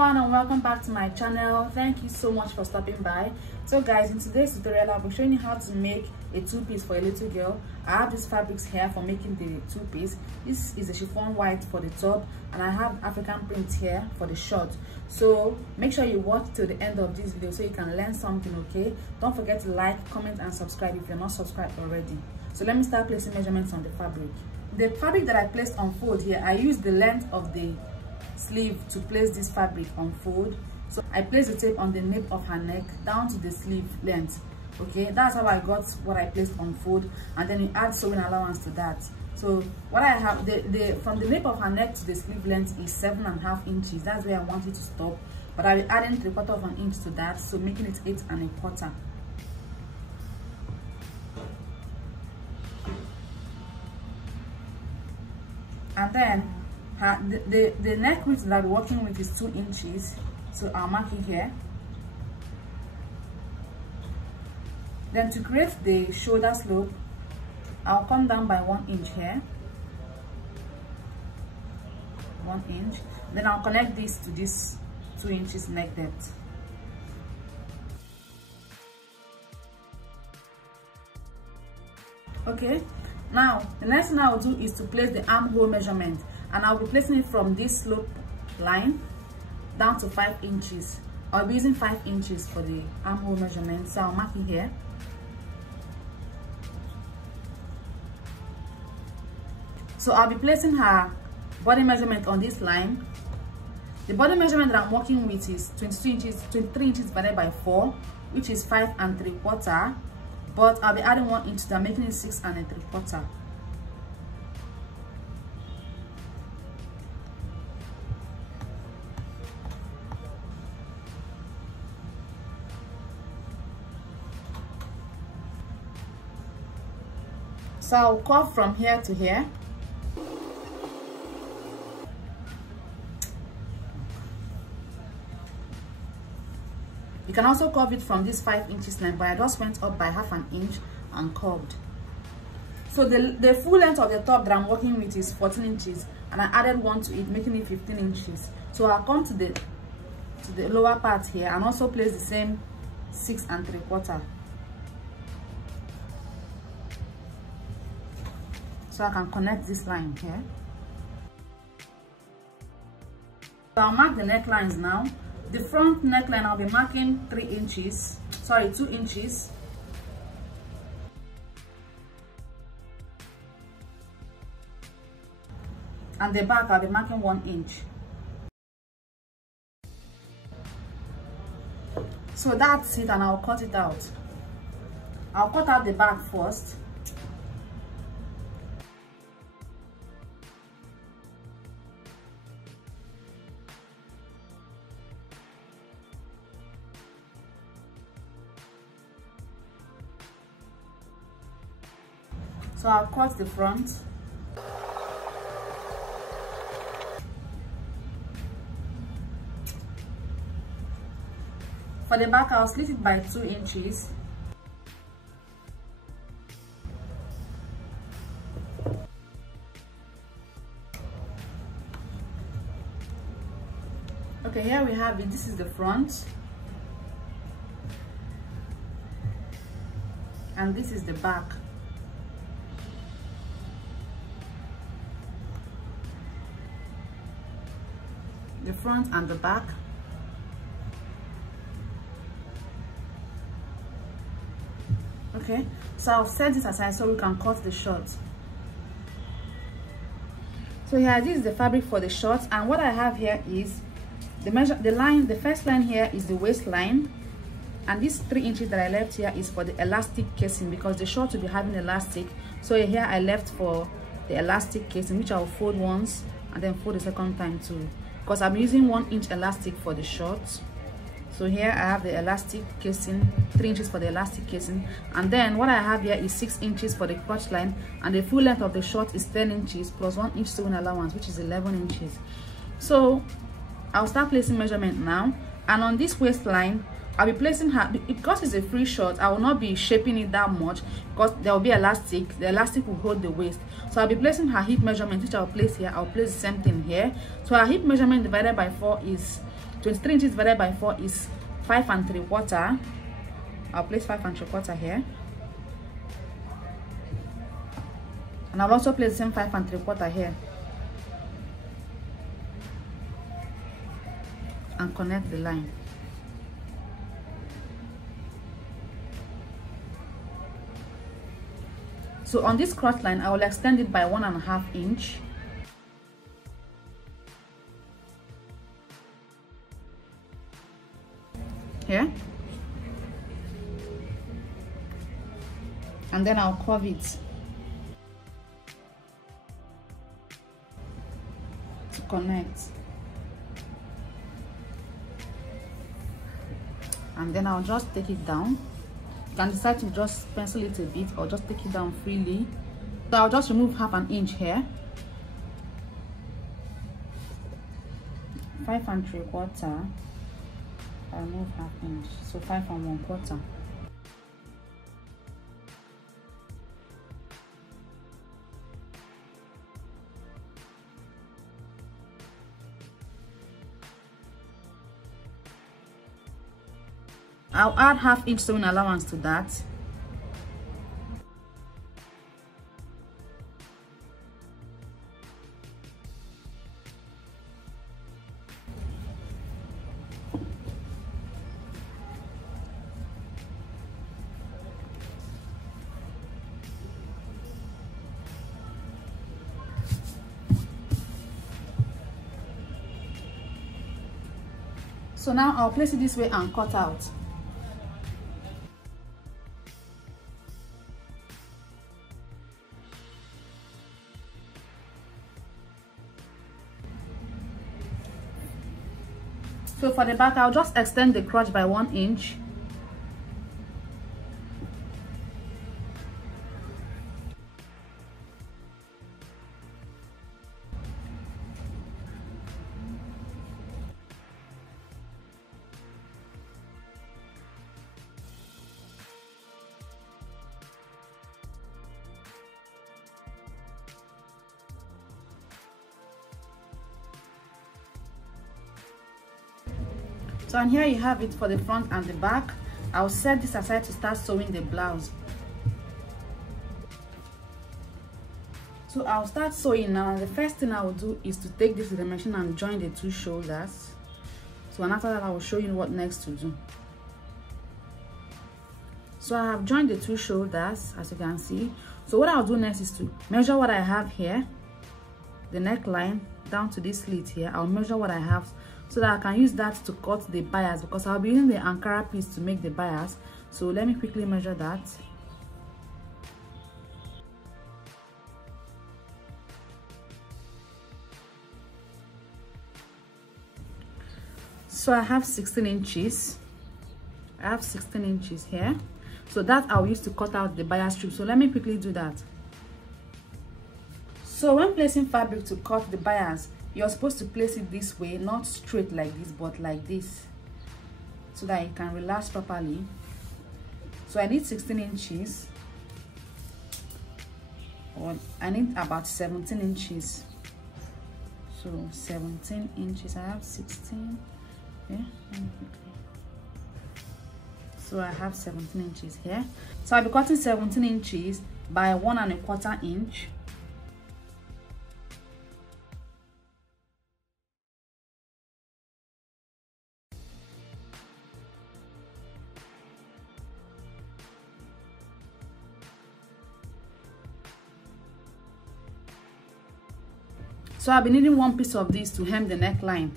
everyone, and welcome back to my channel. Thank you so much for stopping by. So guys, in today's tutorial I'll be showing you how to make a two-piece for a little girl. I have these fabrics here for making the two-piece. This is a chiffon white for the top, and I have African print here for the short. So make sure you watch till the end of this video so you can learn something. Okay, don't forget to like, comment and subscribe if you're not subscribed already. So let me start placing measurements on the fabric. The fabric that I placed on fold here, I used the length of the sleeve to place this fabric on fold. So I placed the tape on the nape of her neck down to the sleeve length. Okay, that's how I got what I placed on fold, and then you add sewing allowance to that. So what I have, from the nape of her neck to the sleeve length is 7.5 inches. That's where I want it to stop, but I'll be adding 3/4 of an inch to that, so making it 8 1/4. And then the neck width that I'll be working with is 2 inches, so I'll mark it here. Then to create the shoulder slope, I'll come down by 1 inch here, 1 inch. Then I'll connect this to this 2 inches neck depth. Okay, now the next thing I'll do is to place the armhole measurement, and I'll be placing it from this slope line down to 5 inches. I'll be using 5 inches for the armhole measurement, so I'll mark it here. So I'll be placing her body measurement on this line. The body measurement that I'm working with is 23 inches divided by 4, which is 5 3/4. But I'll be adding 1 inch to that, making it 6 3/4. So I'll curve from here to here. You can also curve it from this 5 inches length, but I just went up by 1/2 inch and curved. So the full length of the top that I'm working with is 14 inches, and I added 1 to it, making it 15 inches. So I'll come to the lower part here and also place the same 6 3/4. So I can connect this line here. So I'll mark the necklines now. The front neckline, I'll be marking 2 inches. And the back, I'll be marking 1 inch. So that's it, and I'll cut it out. I'll cut out the back first. So I'll cut the front. For the back, I'll slit it by 2 inches. Okay, here we have it. This is the front. And this is the back. The front and the back. Okay, so I'll set this aside so we can cut the short. So here, this is the fabric for the short, and what I have here is the first line here is the waistline, and this 3 inches that I left here is for the elastic casing, because the short will be having elastic. So here I left for the elastic casing, which I'll fold once and then fold the second time too, because I'm using 1 inch elastic for the shorts. So here I have the elastic casing, 3 inches for the elastic casing, and then what I have here is 6 inches for the crotch line, and the full length of the short is 10 inches plus 1 inch sewing allowance, which is 11 inches. So I'll start placing measurement now, and on this waistline I'll be placing her, because it's a free short, I will not be shaping it that much because there will be elastic. The elastic will hold the waist. So I'll be placing her hip measurement, which I'll place here. I'll place the same thing here. So her hip measurement divided by 4 is 23 inches divided by 4 is 5 3/4. I'll place 5 3/4 here, and I'll also place the same 5 3/4 here and connect the line. So on this crotch line, I will extend it by 1.5 inch. Here. And then I'll curve it to connect. And then I'll just take it down. You can decide to just pencil it a bit or just take it down freely. So I'll just remove 1/2 inch here. 5 3/4. I'll remove 1/2 inch. So 5 1/4. I'll add 1/2 inch sewing allowance to that. So now I'll place it this way and cut out. So for the back, I'll just extend the crotch by 1 inch. So and here you have it for the front and the back. I'll set this aside to start sewing the blouse. So I'll start sewing now. The first thing I will do is to take this with the machine and join the 2 shoulders. So and after that, I will show you what next to do. So I have joined the 2 shoulders, as you can see. So what I'll do next is to measure what I have here, the neckline down to this slit here. I'll measure what I have so that I can use that to cut the bias, because I'll be using the Ankara piece to make the bias. So let me quickly measure that. So I have 16 inches. I have 16 inches here. So that I'll use to cut out the bias strip. So let me quickly do that. So when placing fabric to cut the bias, you're supposed to place it this way, not straight like this, but like this, so that it can relax properly. So I need 16 inches, or I need about 17 inches. So 17 inches, I have 16. Okay, so I have 17 inches here. So I'll be cutting 17 inches by 1 1/4 inch. So I'll be needing 1 piece of this to hem the neckline.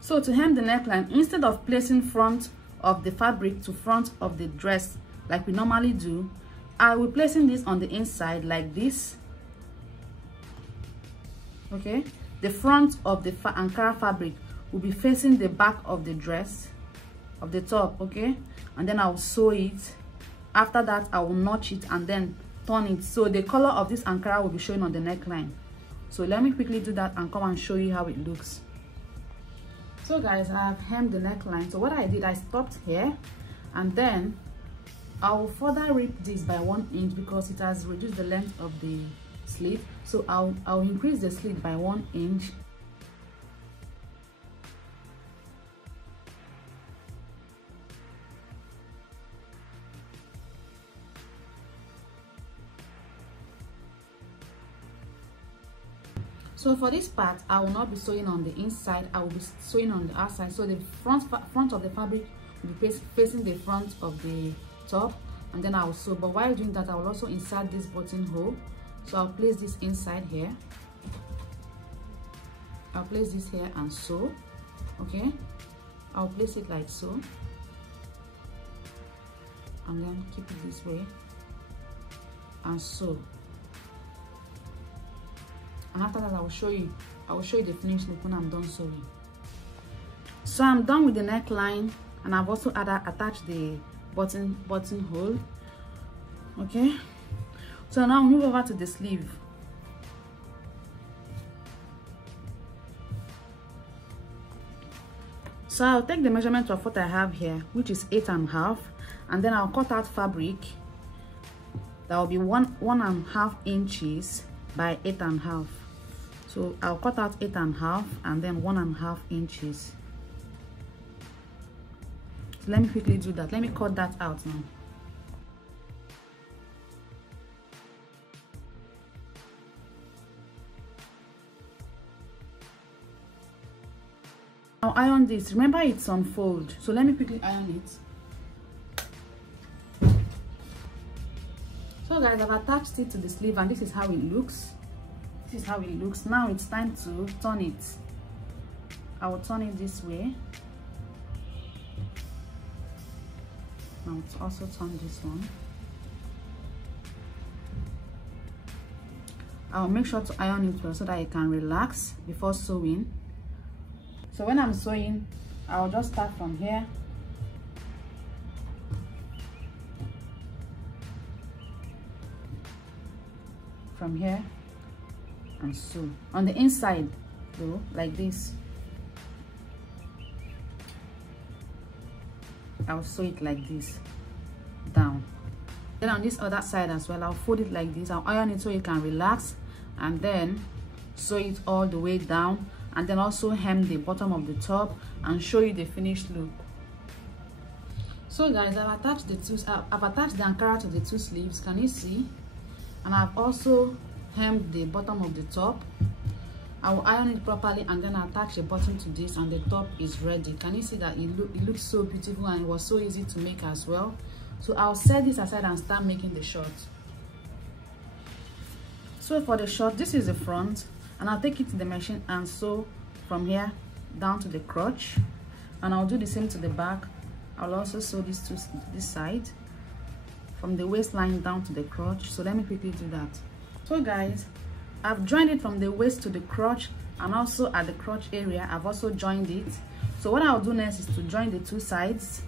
So to hem the neckline, instead of placing front of the fabric to front of the dress like we normally do, I will be placing this on the inside like this. Okay, the front of the Ankara fabric will be facing the back of the dress, of the top. Okay, and then I will sew it. After that, I will notch it and then turn it, so the color of this Ankara will be showing on the neckline. So let me quickly do that and come and show you how it looks. So guys, I have hemmed the neckline. So what I did, I stopped here, and then I will further rip this by 1 inch because it has reduced the length of the slit. So I'll increase the slit by 1 inch. So for this part, I will not be sewing on the inside, I will be sewing on the outside. So the front of the fabric will be facing the front of the top, and then I will sew. But while doing that, I will also insert this buttonhole. So I'll place this inside here. I'll place this here and sew. Okay, I'll place it like so, and then keep it this way and sew. And after that, I will show you the finished look when I'm done sewing. So I'm done with the neckline, and I've also attached the buttonhole. Okay, so now I'll move over to the sleeve. So I'll take the measurement of what I have here, which is 8.5, and then I'll cut out fabric that will be 1.5 inches by 8.5. So I'll cut out 8.5 and then 1.5 inches. So let me quickly do that. Let me cut that out now. I'll iron this. Remember, it's on fold, so let me quickly iron it. So guys, I've attached it to the sleeve, and this is how it looks. This is how it looks. Now it's time to turn it. I will turn it this way. Now to also turn this one. I'll make sure to iron it well so that it can relax before sewing. So when I'm sewing, I'll just start from here. From here and sew on the inside though, like this. I'll sew it like this down. Then on this other side as well, I'll fold it like this. I'll iron it so it can relax, and then sew it all the way down, and then also hem the bottom of the top and show you the finished look. So guys, I've attached the Ankara to the two sleeves, can you see? And I've also hemmed the bottom of the top. I will iron it properly and then attach a button to this, and the top is ready. Can you see that it looks so beautiful, and it was so easy to make as well? So I'll set this aside and start making the short. So for the short, this is the front, and I'll take it to the machine and sew from here down to the crotch, and I'll do the same to the back. I'll also sew this to this side from the waistline down to the crotch. So let me quickly do that. So guys, I've joined it from the waist to the crotch, and also at the crotch area I've also joined it. So what I'll do next is to join the two sides.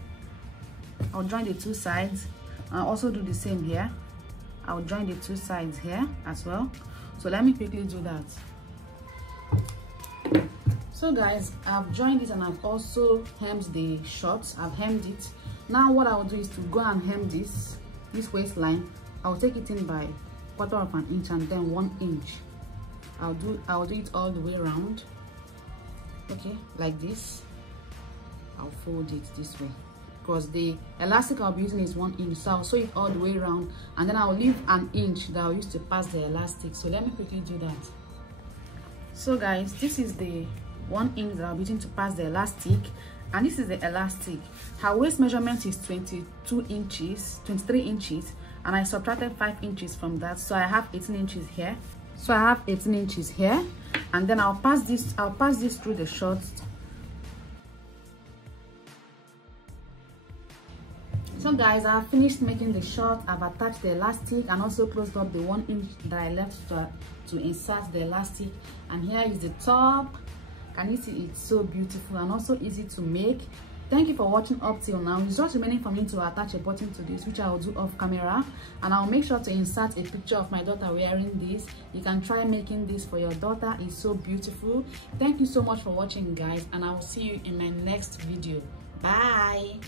I'll join the two sides, and I'll also do the same here. I'll join the two sides here as well. So let me quickly do that. So guys, I've joined it and I've also hemmed the shorts. I've hemmed it. Now what I'll do is to go and hem this waistline. I'll take it in by 1/4 inch and then 1 inch. I'll do it all the way around. Okay, like this. I'll fold it this way because the elastic I'll be using is 1 inch. So I'll sew it all the way around, and then I'll leave 1 inch that I'll use to pass the elastic. So let me quickly do that. So guys, this is the 1 inch that I'll be using to pass the elastic, and this is the elastic. Her waist measurement is 23 inches, and I subtracted 5 inches from that, so I have 18 inches here. So I have 18 inches here, and then I'll pass this through the shorts. So guys, I have finished making the short. I've attached the elastic and also closed up the 1 inch that I left to insert the elastic, and here is the top. Can you see? It's so beautiful and also easy to make. Thank you for watching up till now. It's just remaining for me to attach a button to this, which I will do off camera, and I'll make sure to insert a picture of my daughter wearing this. You can try making this for your daughter. It's so beautiful. Thank you so much for watching guys, and I will see you in my next video. Bye.